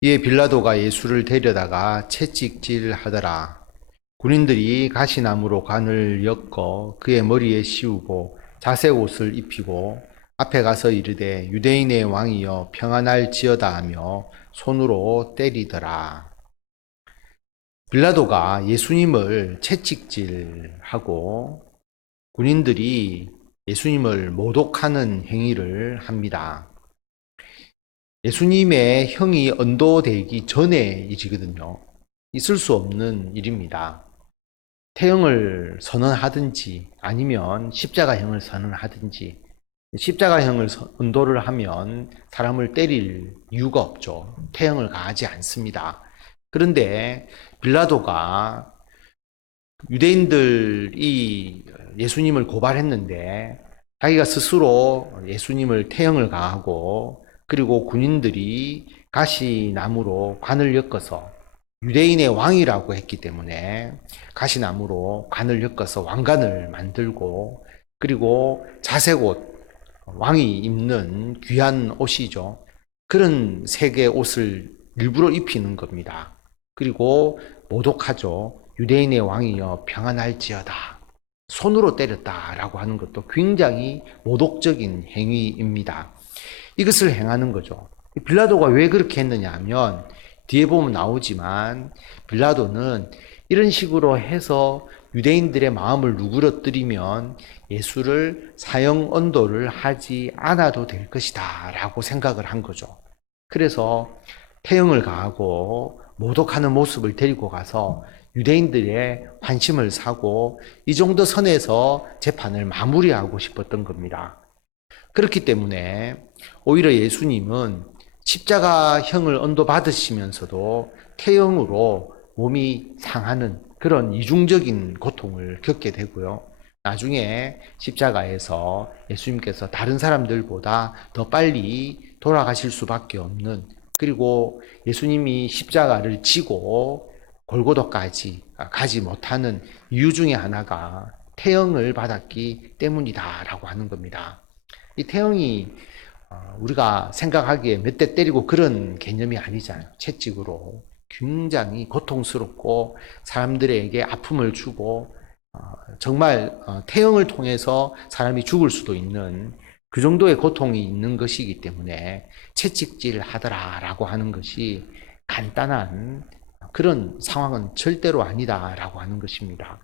이에 빌라도가 예수를 데려다가 채찍질하더라. 군인들이 가시나무로 관을 엮어 그의 머리에 씌우고 자색 옷을 입히고 앞에 가서 이르되 유대인의 왕이여 평안할지어다 하며 손으로 때리더라. 빌라도가 예수님을 채찍질하고 군인들이 예수님을 모독하는 행위를 합니다. 예수님의 형이 언도되기 전의 일이거든요. 있을 수 없는 일입니다. 태형을 선언하든지 아니면 십자가형을 선언하든지, 십자가형을 언도를 하면 사람을 때릴 이유가 없죠. 태형을 가하지 않습니다. 그런데 빌라도가 유대인들이 예수님을 고발했는데 자기가 스스로 예수님을 태형을 가하고 그리고 군인들이 가시나무로 관을 엮어서 유대인의 왕이라고 했기 때문에 가시나무로 관을 엮어서 왕관을 만들고 그리고 자색 옷, 왕이 입는 귀한 옷이죠. 그런 색의 옷을 일부러 입히는 겁니다. 그리고 모독하죠. 유대인의 왕이여 평안할지어다. 손으로 때렸다라고 하는 것도 굉장히 모독적인 행위입니다. 이것을 행하는 거죠. 빌라도가 왜 그렇게 했느냐 하면 뒤에 보면 나오지만 빌라도는 이런 식으로 해서 유대인들의 마음을 누그러뜨리면 예수를 사형 언도를 하지 않아도 될 것이다 라고 생각을 한 거죠. 그래서 태형을 가하고 모독하는 모습을 데리고 가서 유대인들의 환심을 사고 이 정도 선에서 재판을 마무리하고 싶었던 겁니다. 그렇기 때문에 오히려 예수님은 십자가형을 언도받으시면서도 태형으로 몸이 상하는 그런 이중적인 고통을 겪게 되고요. 나중에 십자가에서 예수님께서 다른 사람들보다 더 빨리 돌아가실 수밖에 없는, 그리고 예수님이 십자가를 지고 골고다까지 가지 못하는 이유 중에 하나가 태형을 받았기 때문이다라고 하는 겁니다. 이 태형이 우리가 생각하기에 몇 대 때리고 그런 개념이 아니잖아요. 채찍으로 굉장히 고통스럽고 사람들에게 아픔을 주고 정말 태형을 통해서 사람이 죽을 수도 있는 그 정도의 고통이 있는 것이기 때문에 채찍질 하더라라고 하는 것이 간단한 그런 상황은 절대로 아니다라고 하는 것입니다.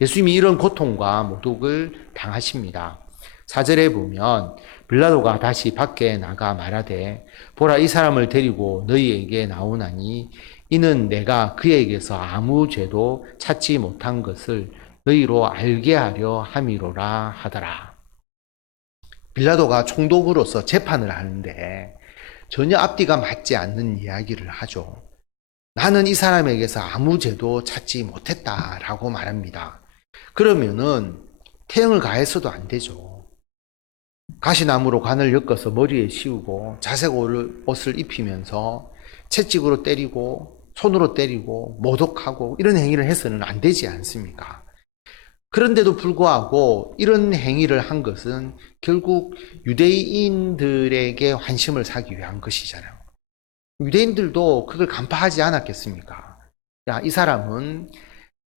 예수님이 이런 고통과 모독을 당하십니다. 4절에 보면 빌라도가 다시 밖에 나가 말하되 보라 이 사람을 데리고 너희에게 나오나니 이는 내가 그에게서 아무 죄도 찾지 못한 것을 너희로 알게 하려 함이로라 하더라. 빌라도가 총독으로서 재판을 하는데 전혀 앞뒤가 맞지 않는 이야기를 하죠. 나는 이 사람에게서 아무 죄도 찾지 못했다라고 말합니다. 그러면은 태형을 가해서도 안 되죠. 가시나무로 관을 엮어서 머리에 씌우고 자색 옷을 입히면서 채찍으로 때리고 손으로 때리고 모독하고 이런 행위를 해서는 안 되지 않습니까? 그런데도 불구하고 이런 행위를 한 것은 결국 유대인들에게 환심을 사기 위한 것이잖아요. 유대인들도 그걸 간파하지 않았겠습니까? 야, 이 사람은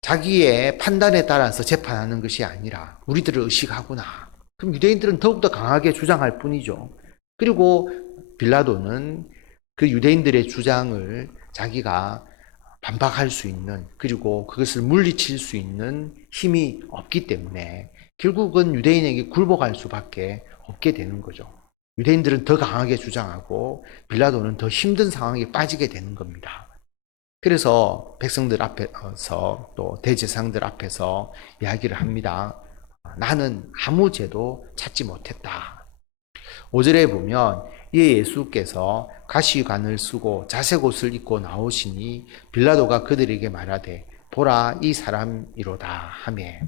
자기의 판단에 따라서 재판하는 것이 아니라 우리들을 의식하구나. 그럼 유대인들은 더욱더 강하게 주장할 뿐이죠. 그리고 빌라도는 그 유대인들의 주장을 자기가 반박할 수 있는, 그리고 그것을 물리칠 수 있는 힘이 없기 때문에 결국은 유대인에게 굴복할 수밖에 없게 되는 거죠. 유대인들은 더 강하게 주장하고 빌라도는 더 힘든 상황에 빠지게 되는 겁니다. 그래서 백성들 앞에서 또 대제사장들 앞에서 이야기를 합니다. 나는 아무 죄도 찾지 못했다. 5절에 보면 이에 예수께서 가시관을 쓰고 자색 옷을 입고 나오시니 빌라도가 그들에게 말하되 보라 이 사람이로다 하매,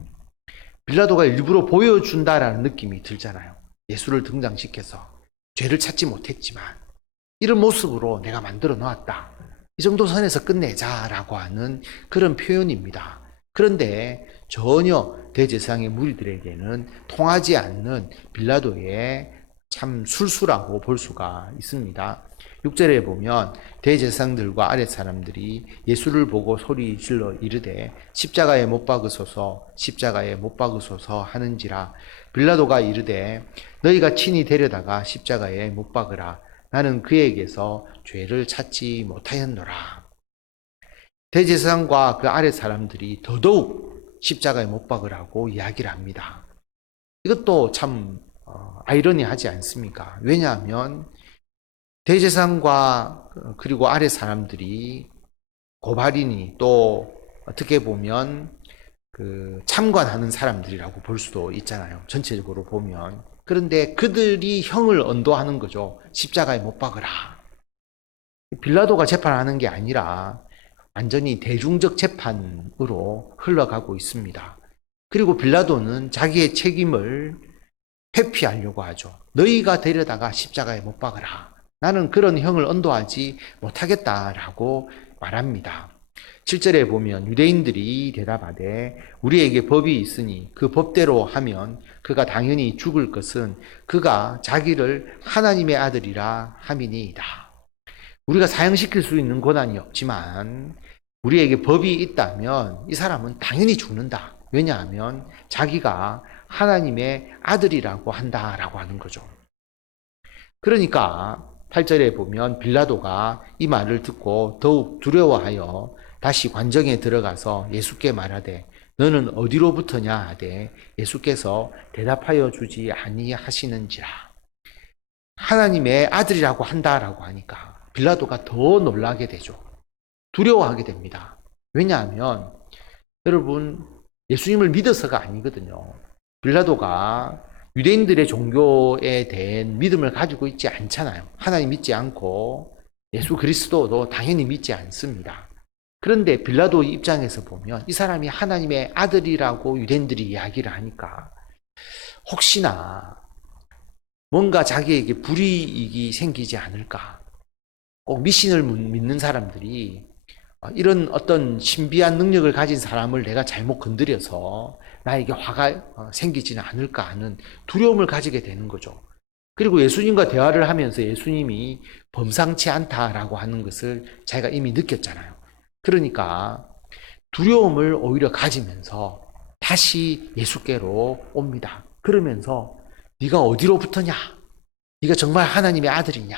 빌라도가 일부러 보여준다라는 느낌이 들잖아요. 예수를 등장시켜서 죄를 찾지 못했지만 이런 모습으로 내가 만들어 놓았다. 이 정도 선에서 끝내자라고 하는 그런 표현입니다. 그런데 전혀 대제사장의 무리들에게는 통하지 않는 빌라도의 참 술수라고 볼 수가 있습니다. 6절에 보면 대제사장들과 아랫 사람들이 예수를 보고 소리 질러 이르되 십자가에 못 박으소서 십자가에 못 박으소서 하는지라. 빌라도가 이르되 너희가 친히 데려다가 십자가에 못 박으라. 나는 그에게서 죄를 찾지 못하였노라. 대제사장과 그 아랫 사람들이 더더욱 십자가에 못 박으라고 이야기를 합니다. 이것도 참 아이러니하지 않습니까? 왜냐하면 대제사장과 그리고 아랫 사람들이 고발인이 또 어떻게 보면 그 참관하는 사람들이라고 볼 수도 있잖아요. 전체적으로 보면. 그런데 그들이 형을 언도하는 거죠. 십자가에 못 박으라. 빌라도가 재판하는 게 아니라 완전히 대중적 재판으로 흘러가고 있습니다. 그리고 빌라도는 자기의 책임을 회피하려고 하죠. 너희가 데려다가 십자가에 못 박으라. 나는 그런 형을 언도하지 못하겠다라고 말합니다. 7절에 보면 유대인들이 대답하되 우리에게 법이 있으니 그 법대로 하면 그가 당연히 죽을 것은 그가 자기를 하나님의 아들이라 함이니이다. 우리가 사형시킬 수 있는 권한이 없지만 우리에게 법이 있다면 이 사람은 당연히 죽는다. 왜냐하면 자기가 하나님의 아들이라고 한다라고 하는 거죠. 그러니까 8절에 보면 빌라도가 이 말을 듣고 더욱 두려워하여 다시 관정에 들어가서 예수께 말하되 너는 어디로부터냐 하되 예수께서 대답하여 주지 아니하시는지라. 하나님의 아들이라고 한다라고 하니까 빌라도가 더 놀라게 되죠. 두려워하게 됩니다. 왜냐하면 여러분 예수님을 믿어서가 아니거든요. 빌라도가 유대인들의 종교에 대한 믿음을 가지고 있지 않잖아요. 하나님 믿지 않고 예수 그리스도도 당연히 믿지 않습니다. 그런데 빌라도 입장에서 보면 이 사람이 하나님의 아들이라고 유대인들이 이야기를 하니까 혹시나 뭔가 자기에게 불이익이 생기지 않을까. 꼭 미신을 믿는 사람들이 이런 어떤 신비한 능력을 가진 사람을 내가 잘못 건드려서 나에게 화가 생기지는 않을까 하는 두려움을 가지게 되는 거죠. 그리고 예수님과 대화를 하면서 예수님이 범상치 않다라고 하는 것을 자기가 이미 느꼈잖아요. 그러니까 두려움을 오히려 가지면서 다시 예수께로 옵니다. 그러면서 네가 어디로부터냐? 네가 정말 하나님의 아들이냐?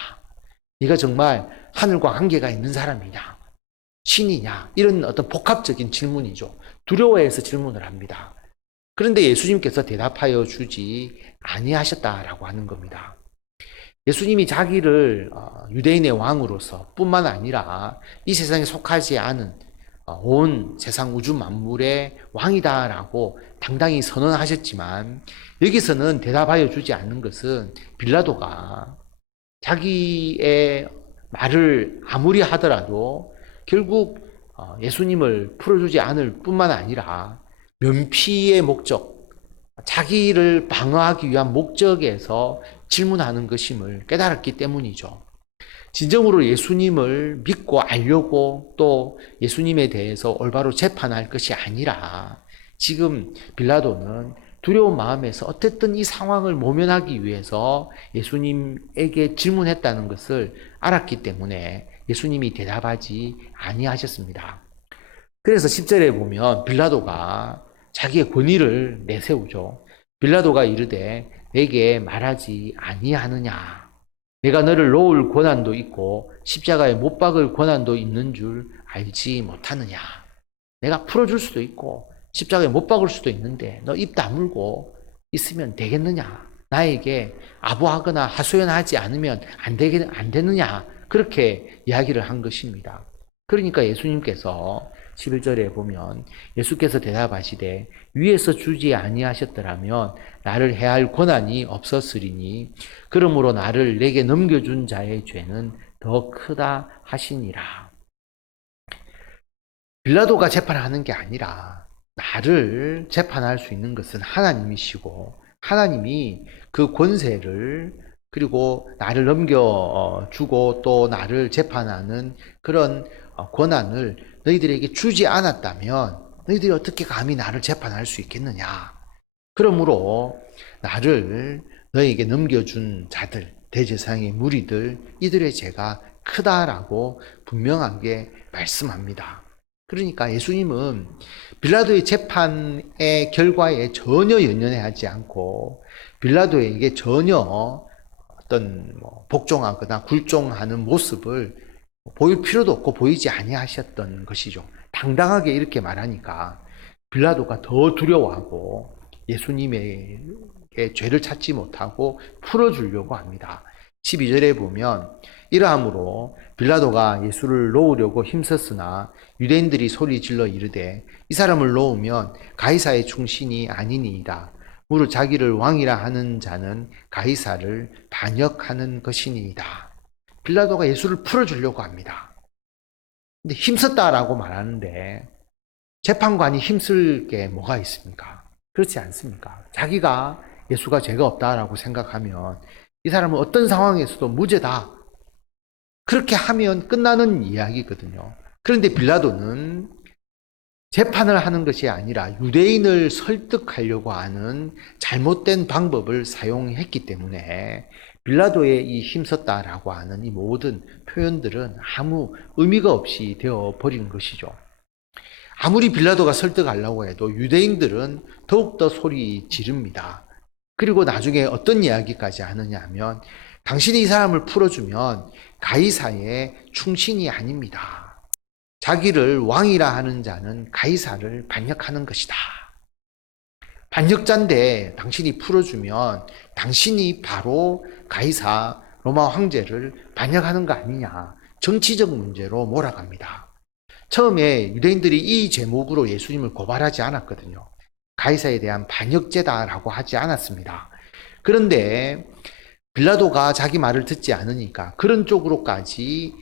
네가 정말 하늘과 관계가 있는 사람이냐? 신이냐? 이런 어떤 복합적인 질문이죠. 두려워해서 질문을 합니다. 그런데 예수님께서 대답하여 주지 아니하셨다라고 하는 겁니다. 예수님이 자기를 유대인의 왕으로서 뿐만 아니라 이 세상에 속하지 않은 온 세상 우주 만물의 왕이다라고 당당히 선언하셨지만 여기서는 대답하여 주지 않는 것은 빌라도가 자기의 말을 아무리 하더라도 결국 예수님을 풀어주지 않을 뿐만 아니라 면피의 목적, 자기를 방어하기 위한 목적에서 질문하는 것임을 깨달았기 때문이죠. 진정으로 예수님을 믿고 알려고 또 예수님에 대해서 올바로 재판할 것이 아니라 지금 빌라도는 두려운 마음에서 어쨌든 이 상황을 모면하기 위해서 예수님에게 질문했다는 것을 알았기 때문에 예수님이 대답하지 아니하셨습니다. 그래서 10절에 보면 빌라도가 자기의 권위를 내세우죠. 빌라도가 이르되 내게 말하지 아니하느냐. 내가 너를 놓을 권한도 있고 십자가에 못 박을 권한도 있는 줄 알지 못하느냐. 내가 풀어줄 수도 있고 십자가에 못 박을 수도 있는데 너 입 다물고 있으면 되겠느냐. 나에게 아부하거나 하소연하지 않으면 안 되느냐. 그렇게 이야기를 한 것입니다. 그러니까 예수님께서 11절에 보면 예수께서 대답하시되 위에서 주지 아니하셨더라면 나를 해할 권한이 없었으리니 그러므로 나를 내게 넘겨준 자의 죄는 더 크다 하시니라. 빌라도가 재판하는 게 아니라 나를 재판할 수 있는 것은 하나님이시고 하나님이 그 권세를 그리고 나를 넘겨주고 또 나를 재판하는 그런 권한을 너희들에게 주지 않았다면 너희들이 어떻게 감히 나를 재판할 수 있겠느냐. 그러므로 나를 너희에게 넘겨준 자들, 대제사장의 무리들, 이들의 죄가 크다라고 분명하게 말씀합니다. 그러니까 예수님은 빌라도의 재판의 결과에 전혀 연연하지 않고 빌라도에게 전혀 어떤 복종하거나 굴종하는 모습을 보일 필요도 없고 보이지 아니하셨던 것이죠. 당당하게 이렇게 말하니까 빌라도가 더 두려워하고 예수님의 죄를 찾지 못하고 풀어주려고 합니다. 12절에 보면 이러함으로 빌라도가 예수를 놓으려고 힘썼으나 유대인들이 소리 질러 이르되 이 사람을 놓으면 가이사의 충신이 아니니이다. 무릇 자기를 왕이라 하는 자는 가이사를 반역하는 것이니이다. 빌라도가 예수를 풀어주려고 합니다. 근데 힘썼다라고 말하는데 재판관이 힘쓸 게 뭐가 있습니까? 그렇지 않습니까? 자기가 예수가 죄가 없다라고 생각하면 이 사람은 어떤 상황에서도 무죄다. 그렇게 하면 끝나는 이야기거든요. 그런데 빌라도는 재판을 하는 것이 아니라 유대인을 설득하려고 하는 잘못된 방법을 사용했기 때문에 빌라도의 이 힘썼다라고 하는 이 모든 표현들은 아무 의미가 없이 되어 버린 것이죠. 아무리 빌라도가 설득하려고 해도 유대인들은 더욱더 소리 지릅니다. 그리고 나중에 어떤 이야기까지 하느냐 하면 당신이 이 사람을 풀어주면 가이사의 충신이 아닙니다. 자기를 왕이라 하는 자는 가이사를 반역하는 것이다. 반역자인데 당신이 풀어주면 당신이 바로 가이사 로마 황제를 반역하는 거 아니냐. 정치적 문제로 몰아갑니다. 처음에 유대인들이 이 제목으로 예수님을 고발하지 않았거든요. 가이사에 대한 반역죄다라고 하지 않았습니다. 그런데 빌라도가 자기 말을 듣지 않으니까 그런 쪽으로까지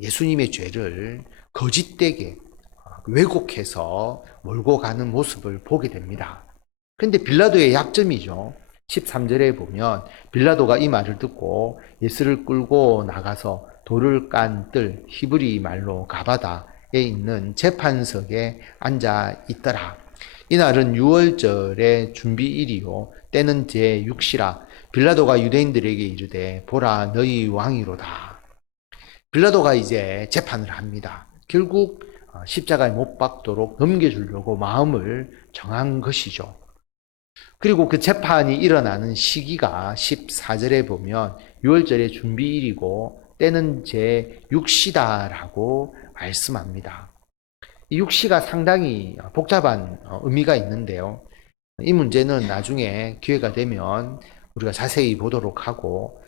예수님의 죄를 거짓되게 왜곡해서 몰고 가는 모습을 보게 됩니다. 그런데 빌라도의 약점이죠. 13절에 보면 빌라도가 이 말을 듣고 예수를 끌고 나가서 돌을 깐 뜰 히브리 말로 가바다에 있는 재판석에 앉아 있더라. 이날은 유월절의 준비일이요 때는 제6시라. 빌라도가 유대인들에게 이르되 보라 너희 왕이로다. 빌라도가 이제 재판을 합니다. 결국 십자가에 못 박도록 넘겨주려고 마음을 정한 것이죠. 그리고 그 재판이 일어나는 시기가 14절에 보면 6월절의 준비일이고 때는 제6시다라고 말씀합니다. 이 6시가 상당히 복잡한 의미가 있는데요. 이 문제는 나중에 기회가 되면 우리가 자세히 보도록 하고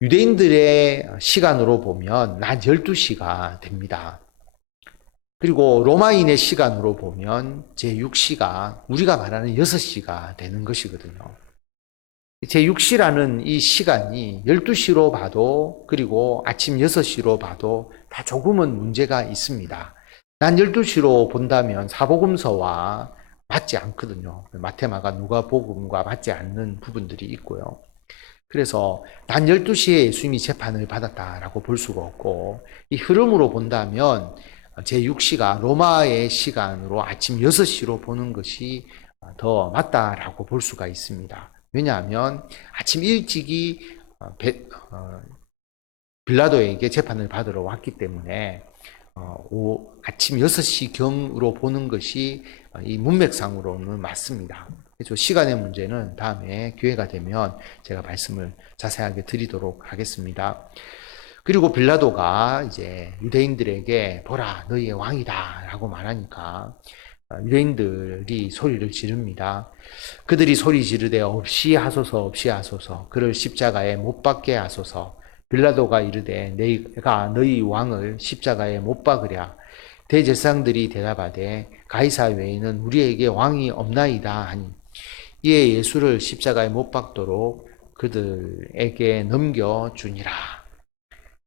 유대인들의 시간으로 보면 낮 12시가 됩니다. 그리고 로마인의 시간으로 보면 제6시가 우리가 말하는 6시가 되는 것이거든요. 제6시라는 이 시간이 12시로 봐도 그리고 아침 6시로 봐도 다 조금은 문제가 있습니다. 난 12시로 본다면 사복음서와 맞지 않거든요. 마태마가 누가복음과 맞지 않는 부분들이 있고요. 그래서 단 12시에 예수님이 재판을 받았다라고 볼 수가 없고 이 흐름으로 본다면 제6시가 로마의 시간으로 아침 6시로 보는 것이 더 맞다라고 볼 수가 있습니다. 왜냐하면 아침 일찍이 빌라도에게 재판을 받으러 왔기 때문에 아침 6시경으로 보는 것이 이 문맥상으로는 맞습니다. 그래서 시간의 문제는 다음에 기회가 되면 제가 말씀을 자세하게 드리도록 하겠습니다. 그리고 빌라도가 이제 유대인들에게 보라 너희의 왕이다 라고 말하니까 유대인들이 소리를 지릅니다. 그들이 소리 지르되 없이 하소서 없이 하소서 그를 십자가에 못 박게 하소서. 빌라도가 이르되 내가 너희 왕을 십자가에 못 박으랴. 대제사장들이 대답하되 가이사 외에는 우리에게 왕이 없나이다 하니 이에 예수를 십자가에 못 박도록 그들에게 넘겨주니라.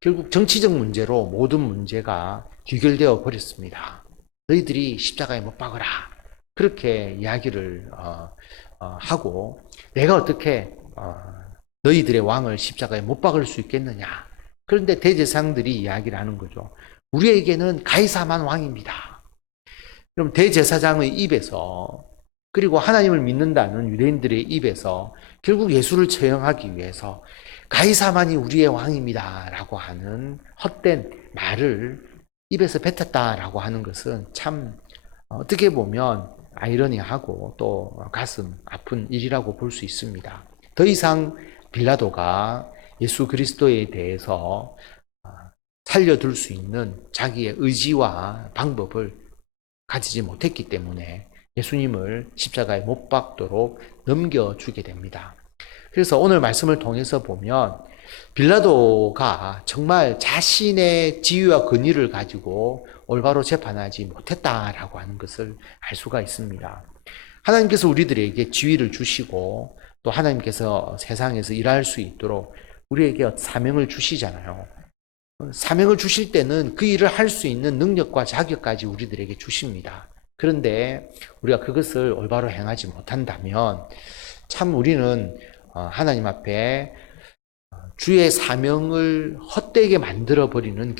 결국 정치적 문제로 모든 문제가 귀결되어 버렸습니다. 너희들이 십자가에 못 박으라. 그렇게 이야기를 하고 내가 어떻게 너희들의 왕을 십자가에 못 박을 수 있겠느냐. 그런데 대제사장들이 이야기를 하는 거죠. 우리에게는 가이사만 왕입니다. 그럼 대제사장의 입에서 그리고 하나님을 믿는다는 유대인들의 입에서 결국 예수를 처형하기 위해서 가이사만이 우리의 왕입니다 라고 하는 헛된 말을 입에서 뱉었다라고 하는 것은 참 어떻게 보면 아이러니하고 또 가슴 아픈 일이라고 볼 수 있습니다. 더 이상 빌라도가 예수 그리스도에 대해서 살려둘 수 있는 자기의 의지와 방법을 가지지 못했기 때문에 예수님을 십자가에 못 박도록 넘겨주게 됩니다. 그래서 오늘 말씀을 통해서 보면 빌라도가 정말 자신의 지위와 권위를 가지고 올바로 재판하지 못했다라고 하는 것을 알 수가 있습니다. 하나님께서 우리들에게 지위를 주시고 또 하나님께서 세상에서 일할 수 있도록 우리에게 사명을 주시잖아요. 사명을 주실 때는 그 일을 할 수 있는 능력과 자격까지 우리들에게 주십니다. 그런데 우리가 그것을 올바로 행하지 못한다면 참 우리는 하나님 앞에 주의 사명을 헛되게 만들어버리는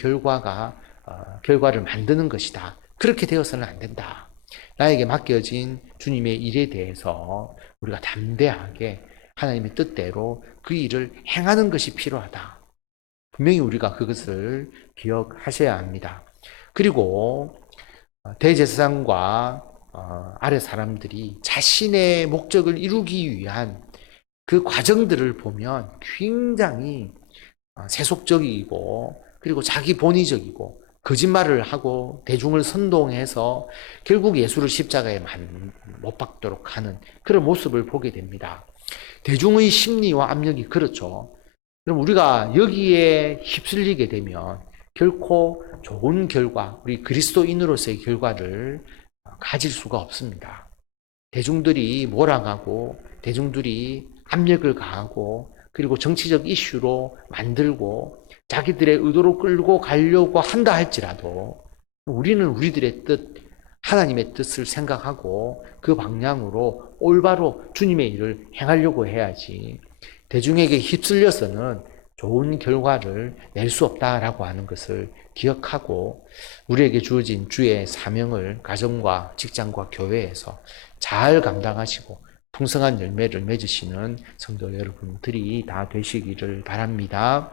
결과를 만드는 것이다. 그렇게 되어서는 안 된다. 나에게 맡겨진 주님의 일에 대해서 우리가 담대하게 하나님의 뜻대로 그 일을 행하는 것이 필요하다. 분명히 우리가 그것을 기억하셔야 합니다. 그리고 대제사장과 아래 사람들이 자신의 목적을 이루기 위한 그 과정들을 보면 굉장히 세속적이고 그리고 자기 본의적이고 거짓말을 하고 대중을 선동해서 결국 예수를 십자가에 못 박도록 하는 그런 모습을 보게 됩니다. 대중의 심리와 압력이 그렇죠. 그럼 우리가 여기에 휩쓸리게 되면 결코 좋은 결과, 우리 그리스도인으로서의 결과를 가질 수가 없습니다. 대중들이 몰아가고 대중들이 압력을 가하고 그리고 정치적 이슈로 만들고 자기들의 의도로 끌고 가려고 한다 할지라도 우리는 우리들의 뜻, 하나님의 뜻을 생각하고 그 방향으로 올바로 주님의 일을 행하려고 해야지 대중에게 휩쓸려서는 좋은 결과를 낼 수 없다라고 하는 것을 기억하고 우리에게 주어진 주의 사명을 가정과 직장과 교회에서 잘 감당하시고 풍성한 열매를 맺으시는 성도 여러분들이 다 되시기를 바랍니다.